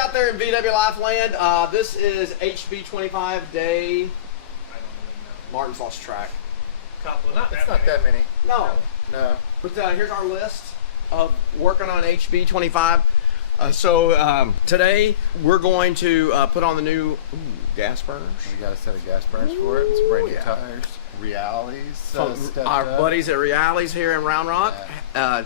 out there in VW Life Land. This is HB25 day. I don't even know. Martin's lost track. Couple, It's not that many. No. No. But here's our list of working on HB25. Today we're going to put on the new gas burners. We got a set of gas burners for it. Some brand new tires. Realities. Our buddies at Realities here in Round Rock.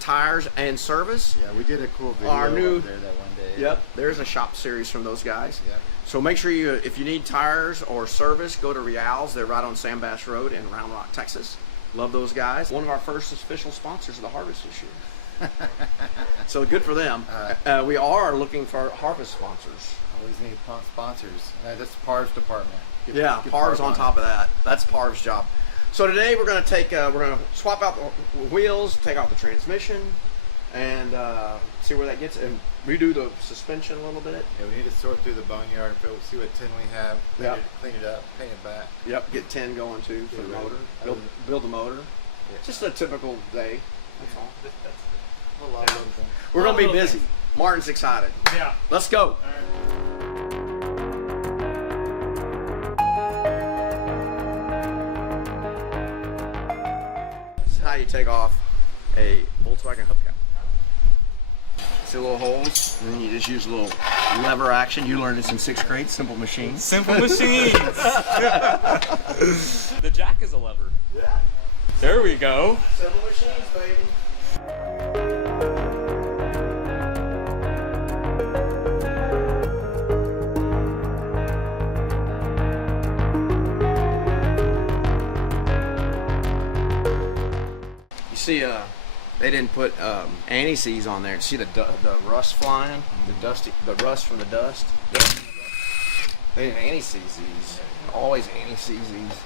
Tires and service. Yeah, we did a cool video Our new, up there that one day. Yep. There's a shop series from those guys. Yep. So make sure if you need tires or service, go to Reals. They're right on Sam Bass Road in Round Rock, Texas. Love those guys. One of our first official sponsors of the Harvest this year. So good for them. We are looking for Harvest sponsors. Always need sponsors. That's Parv's department. Get Parv's on top of that. That's Parv's job. So today we're going to swap out the wheels, take out the transmission, and see where that gets, and redo the suspension a little bit. Yeah, we need to sort through the boneyard, see what tin we have, clean it up, paint it back. Yep, get 10 going too for the motor. Build the motor. Yeah. Just a typical day. That's all. We're going to be busy. Martin's excited. Yeah. Let's go. This is how you take off a Volkswagen hubcap. See the little holes, and then you just use a little lever action. You learned this in 6th grade, simple machines. Simple machines. The jack is a lever. Yeah. There we go. Simple machines, baby. You see, they didn't put anti-seize on there. See the rust flying, the rust from the dust. They didn't anti-seize these. Always anti-seize these.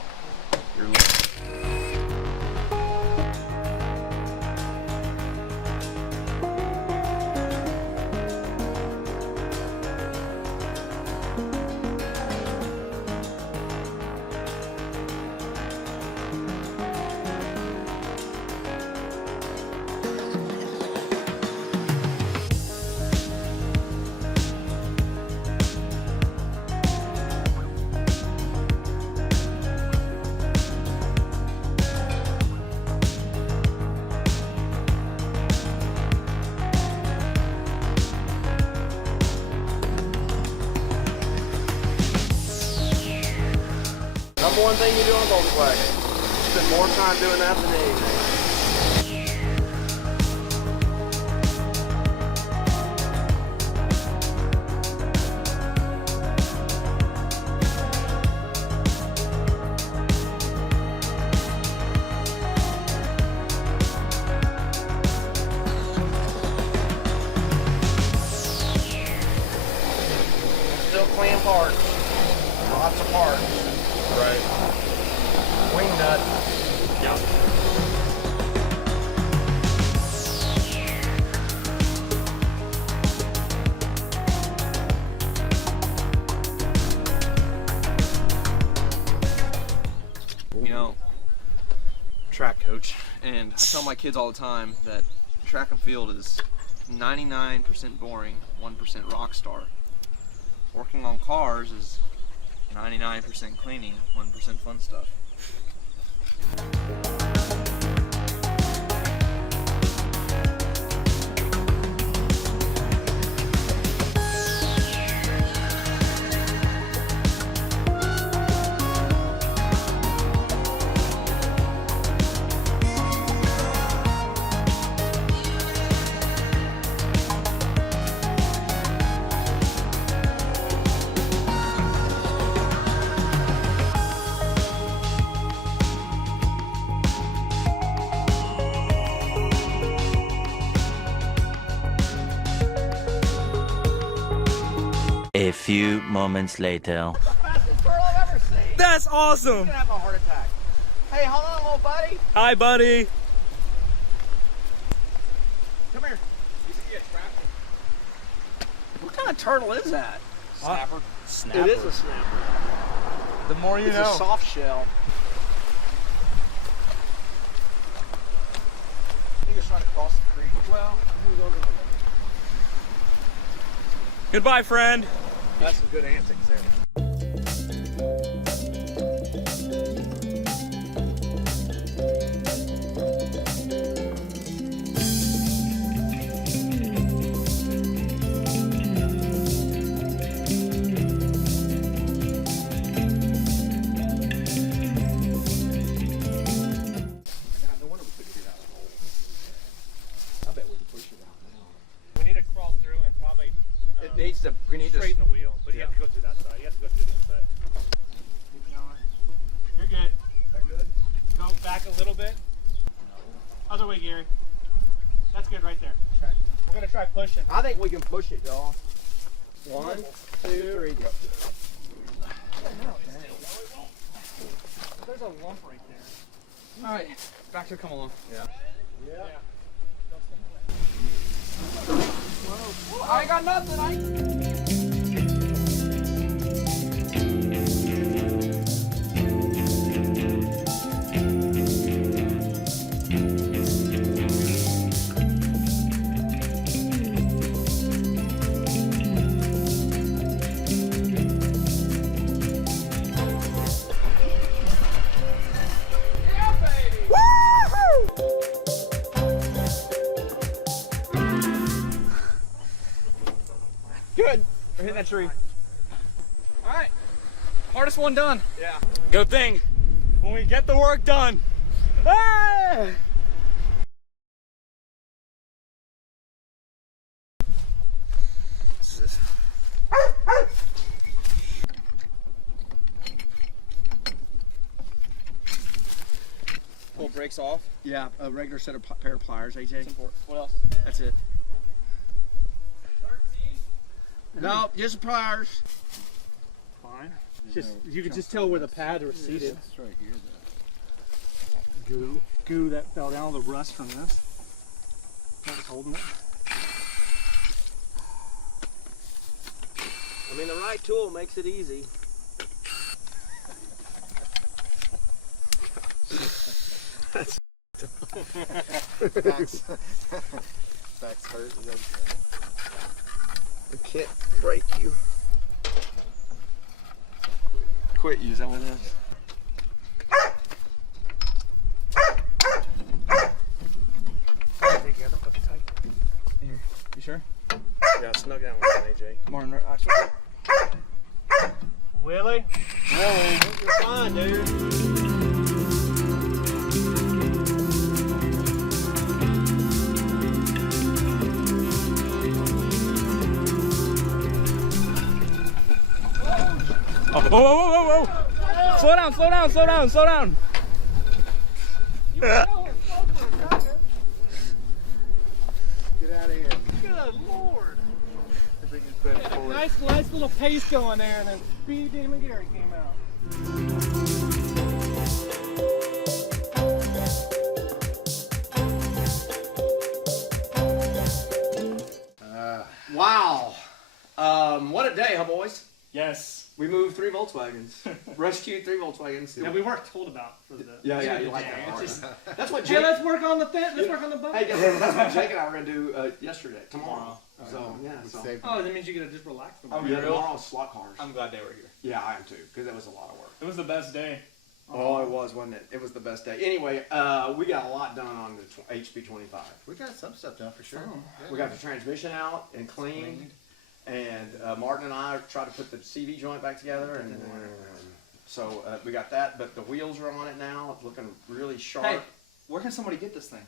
Number one thing you do on a Volkswagen. Spend more time doing that than anything. Still clean parts. Lots of parts. Right. Wing nut. Yeah. You know, track coach, and I tell my kids all the time that track and field is 99% boring, 1% rock star. Working on cars is 99% cleaning, 1% fun stuff. A few moments later. That's the fastest pearl I've ever seen. That's awesome! He's gonna have a heart attack. Hey, hold on, little buddy. Hi, buddy! Come here. What kind of turtle is that? Snapper. It is a snapper. The more you It's know. a soft shell. I think it's trying to cross the creek. Well, I'm gonna go to the Goodbye, friend. That's some good antics there. We need to straighten the wheel, but you have to go through that side. You have to go through the inside. Keep going. You're good. Is that good? Go back a little bit. Other way, Gary. That's good right there. Okay. We're gonna try pushing. I think we can push it, y'all. 1, 2, 3, go. There's a lump right there. All right, back to come along. Yeah. Yeah. I ain't got nothing. Good. We're hitting that tree. All right. Hardest one done. Yeah. Good thing. When we get the work done. Hey! Pull brakes off. Yeah, a regular set of pair of pliers, AJ. What else? That's it. No, just pliers. Fine. Just you can just tell where the pads are seated. It's right here, Goo that fell down, the rust from this. That was holding it. I mean, the right tool makes it easy. Backs hurt. I can't break you. Quit you, is that what it is? Together, put it tight. Here. You sure? Yeah, snug that one in, AJ. Morning. Actually, Willie? Really? You're fine, dude. Whoa, whoa, whoa, whoa, whoa. slow down, slow down, slow down, slow down. Get out of here. Good Lord. Nice little pace going there, and then Speed Demon Gary came out. Wow. What a day, huh, boys? Yes. We moved 3 Volkswagens. Rescued 3 Volkswagens. Yeah, we weren't told about for the. Yeah, you like that It's part. just, That's what hey, Jake, let's work on the thing. Let's work on the button. hey, guess what? That's what Jake and I were going to do yesterday, tomorrow. So, yeah. We So. saved Oh, that means you gotta just relax. The Oh, yeah, tomorrow's slot cars. I'm glad they were here. Yeah, I am too, because it was a lot of work. It was the best day. Oh, it was, wasn't it? It was the best day. Anyway, we got a lot done on the HP25. We got some stuff done for sure. Yeah. We got the transmission out and cleaned, and Martin and I tried to put the CV joint back together, and so we got that. But the wheels are on it now. It's looking really sharp. Hey, where can somebody get this thing?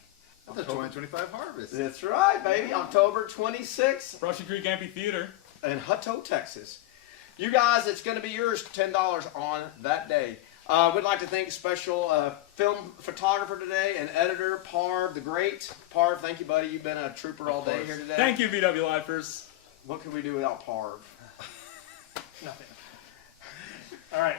The 2025 Harvest. That's right, baby. October 26th Brushy Creek Amphitheater. in Hutto, Texas. You guys, it's going to be yours $10 on that day. We'd like to thank special film photographer today and editor, Parv the Great. Parv, thank you, buddy. You've been a trooper all day here today. Thank you, VW Lifers. What could we do without Parv? Nothing. All right.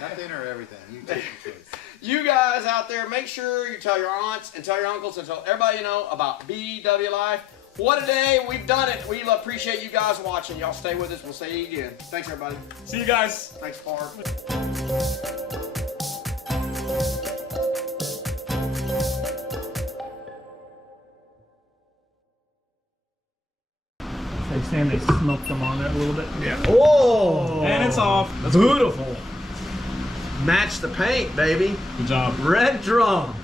Nothing or everything. You take your choice. You guys out there, make sure you tell your aunts and tell your uncles and tell everybody you know about BW Life. What a day. We've done it. We appreciate you guys watching. Y'all stay with us. We'll see you again. Thanks, everybody. See you guys. Thanks, Parv. They stand, they smoked them on there a little bit. Yeah. Oh! And it's off. That's beautiful. Match the paint, baby. Good job. Red drums.